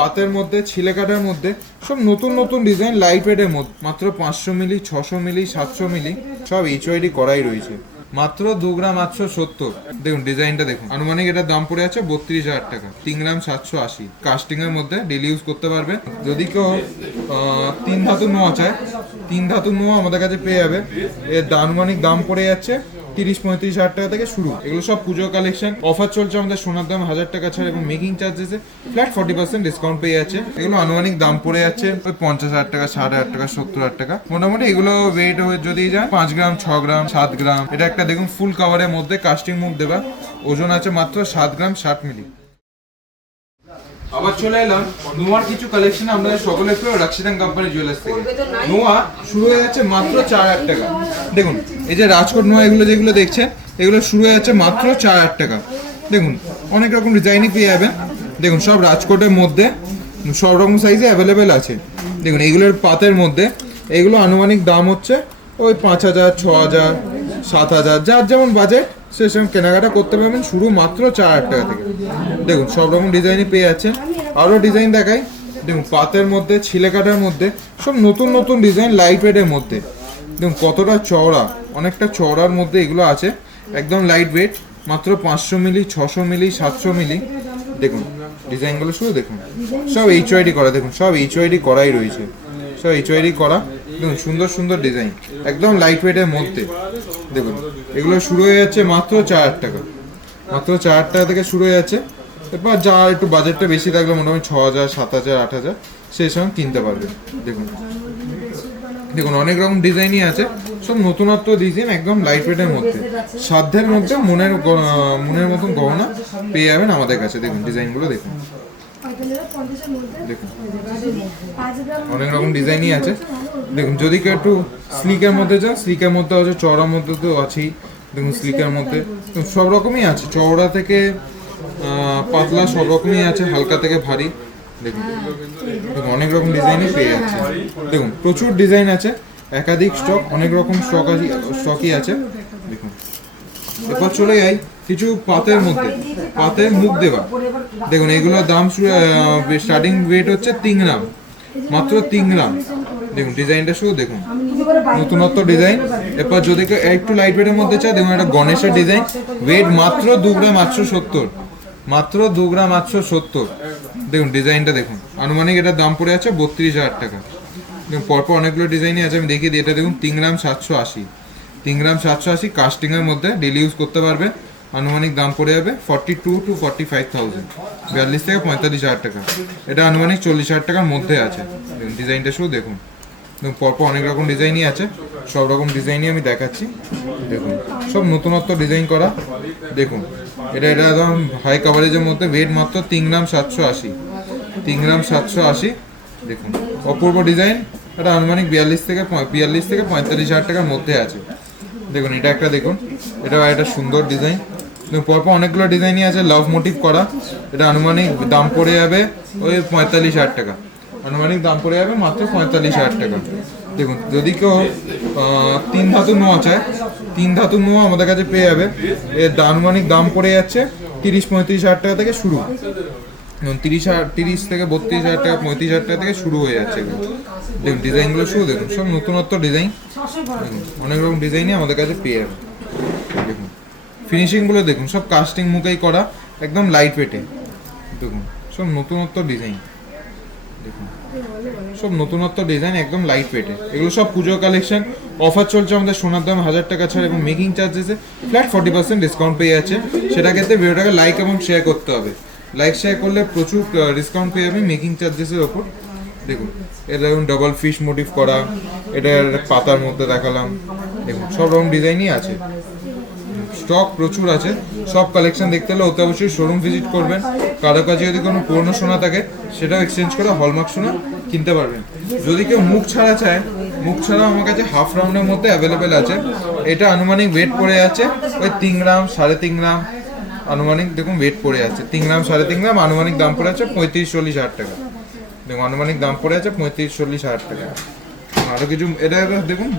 পাতের মধ্যে ছিলে কাটার মধ্যে সব নতুন নতুন ডিজাইন লাইট ওয়েটের মধ্যে মাত্র 500 মিলি 600 মিলি 700 মিলি সব এইচওয়াইডি করাই রয়েছে মাত্র 2 গ্রাম 870। দেখুন ডিজাইনটা দেখুন, আনুমানিক এটার দাম পড়ে আছে 32,000 টাকা। 3 গ্রাম 780 কাস্টিং এর মধ্যে ডেলি ইউজ করতে পারবে। যদি কেউ 3 ধাতু নোয়া চায় 3 ধাতু নোয়া আমাদের কাছে পেয়ে যাবে। এর আনুমানিক দাম পড়ে যাচ্ছে 30-35,000 টাকা থেকে শুরু। এগুলো সব পুজো কালেকশন, অফার চলছে আমাদের সোনার দাম 1000 টাকা ছাড় এবং মেকিং চার্জেসে ফ্ল্যাট 40% ডিসকাউন্ট পেয়ে যাচ্ছে। এগুলো আনুমানিক দাম পড়ে যাচ্ছে ওই 50,000 টাকা 60,000 টাকা 70,000 টাকা মোটামুটি। এগুলো ওয়েট যদি যায় 5 গ্রাম 6 গ্রাম 7 গ্রাম। এটা একটা দেখুন ফুল কাভারের মধ্যে কাস্টিং মুখ দেবা, ওজন আছে মাত্র 7 গ্রাম 60 মিলি। আবার চলে এলাম নোয়ার কিছু কালেকশন আপনাদের সকলের প্রিয় রাক্সিদান কোম্পানি জুয়েলার্স থেকে। নোয়া শুরু হয়ে যাচ্ছে মাত্র 4,000 টাকা। দেখুন এই যে রাজকোট নোয়া এগুলো যেগুলো দেখছেন এগুলো শুরু হয়ে যাচ্ছে মাত্র 4,000 টাকা। দেখুন অনেক রকম ডিজাইনই পেয়ে যাবেন। দেখুন সব রাজকোটের মধ্যে সব রকম সাইজে অ্যাভেলেবেল আছে। দেখুন এগুলোর পাতের মধ্যে এগুলো আনুমানিক দাম হচ্ছে ওই 5,000 6,000 7,000, যার যেমন বাজেট সে সেরকম কেনাকাটা করতে পারবেন শুরু মাত্র 4,000 টাকা থেকে। দেখুন সব রকম ডিজাইনই পেয়ে যাচ্ছেন। আরও ডিজাইন দেখাই। দেখুন পাতের মধ্যে ছিলে কাটার মধ্যে সব নতুন নতুন ডিজাইন লাইট ওয়েটের মধ্যে। দেখুন কতটা চওড়া, অনেকটা চওড়ার মধ্যে এগুলো আছে, একদম লাইট ওয়েট মাত্র 500 মিলি 600 মিলি 700 মিলি। দেখুন ডিজাইনগুলো শুধু দেখুন, সব এইচওয়াইডি করা। দেখুন সব এইচওয়াইডি করাই রয়েছে, সব এইচওয়াইডি করা। দেখুন সুন্দর সুন্দর ডিজাইন একদম লাইট ওয়েটের মধ্যে। দেখুন এগুলো শুরু হয়ে যাচ্ছে মাত্র 4,000 টাকা। মাত্র 4,000 টাকা থেকে শুরু হয়ে যাচ্ছে। এরপর যা একটু বাজেটটা বেশি থাকলে মোটামুটি 6,000 7,000 8,000 সেই সময় কিনতে পারবে। দেখুন দেখুন অনেক রকম ডিজাইনই আছে, সব নতুনত্ব ডিজাইন একদম লাইট ওয়েটের মধ্যে, সাধ্যের মধ্যে মনের মতন গহনা পেয়ে যাবেন আমাদের কাছে। দেখুন ডিজাইনগুলো দেখুন, দেখুন অনেক রকম ডিজাইনই আছে। দেখুন যদি কেউ একটু স্লিকের মধ্যে যান, স্লিকের মধ্যে আছে, চওড়ার মধ্যে তো আছেই। দেখুন স্লিকের মধ্যে সব রকমই আছে, চওড়া থেকে পাতলা সব রকমই আছে, হালকা থেকে ভারী। দেখুন দেখুন অনেক রকম ডিজাইনই পেয়ে যাচ্ছে। দেখুন প্রচুর ডিজাইন আছে, একাধিক স্টক, অনেক রকম স্টকই আছে। দেখুন এরপর চলে যাই কিছু পাতের মধ্যে, পাতের মুখ দেওয়া। দেখুন এগুলোর দাম স্টার্টিং ওয়েট হচ্ছে 3 গ্রাম, মাত্র 3 গ্রাম। দেখুন ডিজাইনটা শুধু দেখুন, নতুনত্ব ডিজাইন। এরপর যদি কেউ একটু লাইট ওয়েটের মধ্যে চায়, দেখুন একটা গণেশের ডিজাইন, ওয়েট মাত্র 2 গ্রাম 870, মাত্র 2 গ্রাম 870। দেখুন ডিজাইনটা দেখুন, আনুমানিক এটার দাম পড়ে আছে 32,000 টাকা। দেখুন পরপর অনেকগুলো ডিজাইনই আছে, আমি দেখিয়ে দিই। এটা দেখুন 3 গ্রাম 780, 3 গ্রাম 780 কাস্টিংয়ের মধ্যে ডেলি ইউজ করতে পারবে। আনুমানিক দাম পড়ে যাবে 42 to 45,000, 42 থেকে 45,000 টাকা। এটা আনুমানিক 40,000 টাকার মধ্যে আছে। দেখুন ডিজাইনটা শুধু দেখুন, পরপর অনেক রকম ডিজাইনই আছে, সব রকম ডিজাইনই আমি দেখাচ্ছি। দেখুন সব নতুনত্ব ডিজাইন করা। দেখুন এটা একদম হাই কাভারেজের মধ্যে, ওয়েট মাত্র 3 গ্রাম 780, 3 গ্রাম 780। দেখুন অপূর্ব ডিজাইন। এটা আনুমানিক 42 থেকে 45,000 টাকার মধ্যে আছে। দেখুন এটা একটা দেখুন, এটা একটা সুন্দর ডিজাইন। পরপর অনেকগুলো ডিজাইনই আছে লাভ মোটিভ করা। এটা আনুমানিক দাম পড়ে যাবে ওই 45,000 টাকা। আনুমানিক দাম পড়ে যাবে মাত্র 45,000 টাকা। দেখুন যদি কেউ 3 ধাতু নোয়া চায় 3 ধাতু নোয়া আমাদের কাছে পেয়ে যাবে। এর আনুমানিক দাম পড়ে যাচ্ছে 30-35,000 টাকা থেকে শুরু। 30 থেকে 32,000 টাকা 35,000 টাকা থেকে শুরু হয়ে যাচ্ছে। দেখুন ডিজাইনগুলো শুধু দেখুন, সব নতুনত্ব ডিজাইন। দেখুন অনেক রকম ডিজাইনই আমাদের কাছে পেয়ে যাবে। দেখুন ফিনিশিংগুলো দেখুন, সব কাস্টিং মুখেই করা, একদম লাইট ওয়েটে। দেখুন সব নতুনত্ব ডিজাইন। দেখুন সব নতুনত্ব ডিজাইন একদম লাইট ওয়েটে। এগুলো সব পুজো কালেকশন, অফার চলছে আমাদের সোনার দাম 1000 টাকা ছাড় এবং মেকিং চার্জেসে ফ্ল্যাট 40% ডিসকাউন্ট পেয়ে যাচ্ছে। সেটা ক্ষেত্রে ভিডিওটাকে লাইক এবং শেয়ার করতে হবে। লাইক শেয়ার করলে প্রচুর ডিসকাউন্ট পেয়ে যাবে মেকিং চার্জেসের ওপর। দেখুন এটা দেখুন ডাবল ফিশ মোটিভ করা, এটা পাতার মধ্যে দেখালাম। দেখুন সব রকম ডিজাইনই আছে, স্টক প্রচুর আছে। সব কালেকশন দেখতে হলে অতি অবশ্যই শোরুম ভিজিট করবেন। কারো কাছে যদি কোনো পুরনো সোনা থাকে সেটাও এক্সচেঞ্জ করে হলমার্ক সোনা কিনতে পারবেন। যদি কেউ মুখ ছাড়া চায়, মুখ ছাড়াও আমার কাছে হাফ রাউন্ডের মধ্যে অ্যাভেলেবেল আছে। এটা আনুমানিক ওয়েট পড়ে যাচ্ছে ওই 3 গ্রাম 3.5 গ্রাম আনুমানিক। দেখুন ওয়েট পড়ে যাচ্ছে 3 গ্রাম 3.5 গ্রাম, আনুমানিক দাম পড়ে আছে 35-40,000 টাকা। দেখুন আনুমানিক দাম পড়ে আছে 35-40,000 টাকা। আরও কিছু এটা দেখুন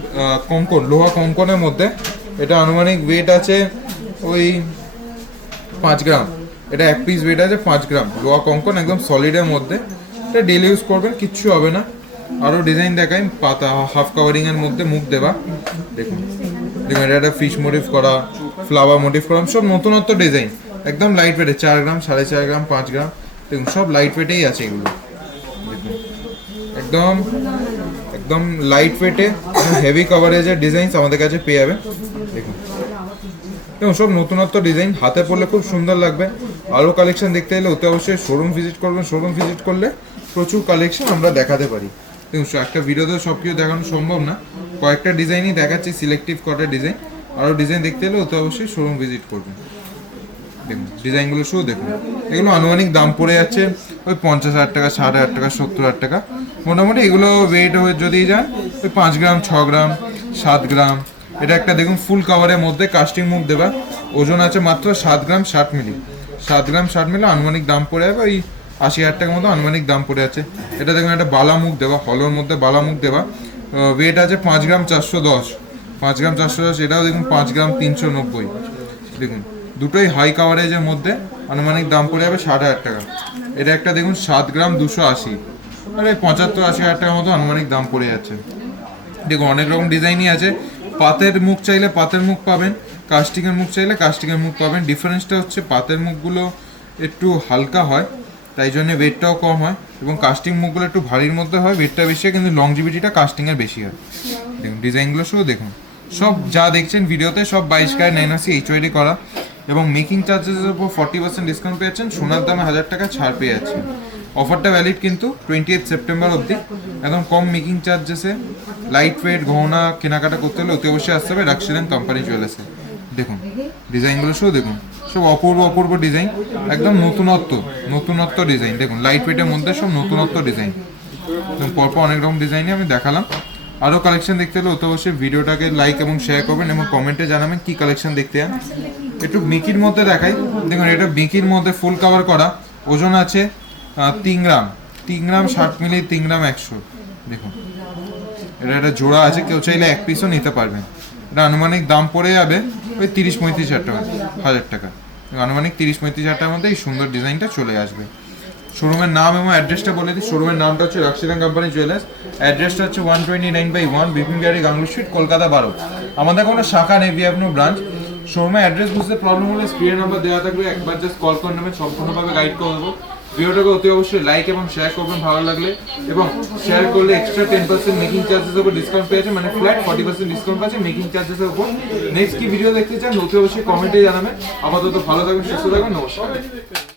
কঙ্কন, লোহা কঙ্কনের মধ্যে। এটা আনুমানিক ওয়েট আছে ওই 5 গ্রাম। এটা এক পিস ওয়েট আছে 5 গ্রাম, লোহা কঙ্কন একদম সলিডের মধ্যে। এটা ডেলি ইউজ করবেন, কিচ্ছু হবে না। আরও ডিজাইন দেখাই, পাতা হাফ কাভারিংয়ের মধ্যে মুখ দেওয়া, দেখুন দেখুন এটা একটা ফিশ মোটিভ করা, ফ্লাওয়ার মোটিভ করা, সব নতুনত্ব ডিজাইন, একদম লাইট ওয়েটে, 4 গ্রাম 4.5 গ্রাম 5 গ্রাম, দেখুন সব লাইট ওয়েটেই আছে এগুলো, দেখুন একদম একদম লাইট ওয়েটে হেভি কভারেজের ডিজাইন আমাদের কাছে পেয়ে যাবে। দেখুন দেখুন সব নতুনত্ব ডিজাইন, হাতে পরলে খুব সুন্দর লাগবে। আরও কালেকশন দেখতে এলে অতি অবশ্যই শোরুম ভিজিট করবেন, শোরুম ভিজিট করলে প্রচুর কালেকশন আমরা দেখাতে পারি। দেখুন একটা ভিডিওতে সব কিছু দেখানো সম্ভব না, কয়েকটা ডিজাইনই দেখাচ্ছি, সিলেক্টিভ কটা ডিজাইন। আরও ডিজাইন দেখতে এলে অতি অবশ্যই শোরুম ভিজিট করবেন। দেখুন ডিজাইনগুলো শুধু দেখুন, এগুলো আনুমানিক দাম পড়ে যাচ্ছে ওই 50,000 টাকা, 60,000 টাকা, 70,000 টাকা মোটামুটি। এগুলো ওয়েট হয়ে যদি যান ওই 5 গ্রাম 6 গ্রাম 7 গ্রাম। এটা একটা দেখুন ফুল কাভারের মধ্যে কাস্টিং মুখ দেওয়া, ওজন আছে মাত্র 7 গ্রাম 60 মিলি, 7 গ্রাম 60 মিলি, আনুমানিক দাম পড়ে যাবে ওই 80,000 টাকার মতো আনুমানিক দাম পড়ে আছে। এটা দেখুন একটা বালা মুখ দেওয়া, হলোর মধ্যে বালা মুখ দেওয়া, ওয়েট আছে 5 গ্রাম 410, 5 গ্রাম 410। এটাও দেখুন 5 গ্রাম 390। দেখুন দুটোই হাই কাভারেজের মধ্যে, আনুমানিক দাম পড়ে যাবে 60,000 টাকা। এটা একটা দেখুন 7 গ্রাম 280, মানে 75-80,000 টাকার মতো আনুমানিক দাম পড়ে যাচ্ছে। দেখুন অনেক রকম ডিজাইনই আছে, পাতের মুখ চাইলে পাতের মুখ পাবেন, কাস্টিংয়ের মুখ চাইলে কাস্টিংয়ের মুখ পাবেন। ডিফারেন্সটা হচ্ছে পাতের মুখগুলো একটু হালকা হয়, তাই জন্য ওয়েটটাও কম হয়, এবং কাস্টিং মুখগুলো একটু ভারীর মধ্যে হয়, ওয়েটটা বেশি হয়, কিন্তু লংজিভিটিটা কাস্টিংয়ের বেশি হয়। দেখুন ডিজাইনগুলো শুধু দেখুন, সব যা দেখছেন ভিডিওতে সব 22 ক্যারেট 89 HYD করা, এবং মেকিং চার্জেসের উপর 40% ডিসকাউন্ট পেয়ে যাচ্ছেন, সোনার দামে 1000 টাকা ছাড় পেয়ে যাচ্ছেন। অফারটা ভ্যালিড কিন্তু 28 সেপ্টেম্বর অবধি। একদম কম মেকিং চার্জেসে লাইট ওয়েট গহনা কেনাকাটা করতে হলে অতি অবশ্যই আসতে হবে রাক্সিলেন কোম্পানি জুয়েলার্সে। দেখুন ডিজাইনগুলো শুধু দেখুন, সব অপূর্ব অপূর্ব ডিজাইন, একদম নতুনত্ব ডিজাইন। দেখুন লাইট ওয়েটের মধ্যে সব নতুনত্ব ডিজাইন, পরপর অনেক রকম ডিজাইনই আমি দেখালাম। আরও কালেকশন দেখতে হলে অতি অবশ্যই ভিডিওটাকে লাইক এবং শেয়ার করবেন, এবং কমেন্টে জানাবেন কী কালেকশন দেখতে চান। একটু বিকির মধ্যে দেখাই, দেখুন এটা বিকির মধ্যে ফুল কভার করা, ওজন আছে 3 গ্রাম 60 মিলি, 3 গ্রাম 100। দেখুন এটা একটা জোড়া আছে, কেউ চাইলে এক পিসও নিতে পারবেন। এটা আনুমানিক দাম পড়ে যাবে ওই 30-35 হাজার টাকা, আনুমানিক 30-35 হাজার টাকার মধ্যে এই সুন্দর ডিজাইনটা চলে আসবে। শোরুমের নাম এবং অ্যাড্রেসটা বলে দিই, শোরুমের নামটা হচ্ছে রাক্সিলেন কোম্পানি জুয়েলার্স, অ্যাড্রেসটা হচ্ছে 129/1 বিপিন বিহারি গাঙ্গুলি স্ট্রিট, কলকাতা 12। আমাদের কোনো শাখা নেই, কোনো ব্রাঞ্চ। শোরুমের অ্যাড্রেস বুঝতে প্রবলেম হলে স্ক্রিনের নাম্বার দেওয়া থাকবে, একবার জাস্ট কল করে নেবেন, সম্পূর্ণভাবে গাইড করে দেবো। ভিডিওটাকে অতি অবশ্যই লাইক এবং শেয়ার করবেন ভালো লাগলে, এবং শেয়ার করলে এক্সট্রা 10% মেকিং চার্জেসের উপর ডিসকাউন্ট পেয়েছে, মানে ফ্ল্যাট 40% ডিসকাউন্ট পাচ্ছে মেকিং চার্জেসের উপর। নেক্সট কি ভিডিও দেখতে চান অতি অবশ্যই কমেন্টে জানাবেন। আপাতত ভালো থাকবেন, সুস্থ থাকবেন, নমস্কার।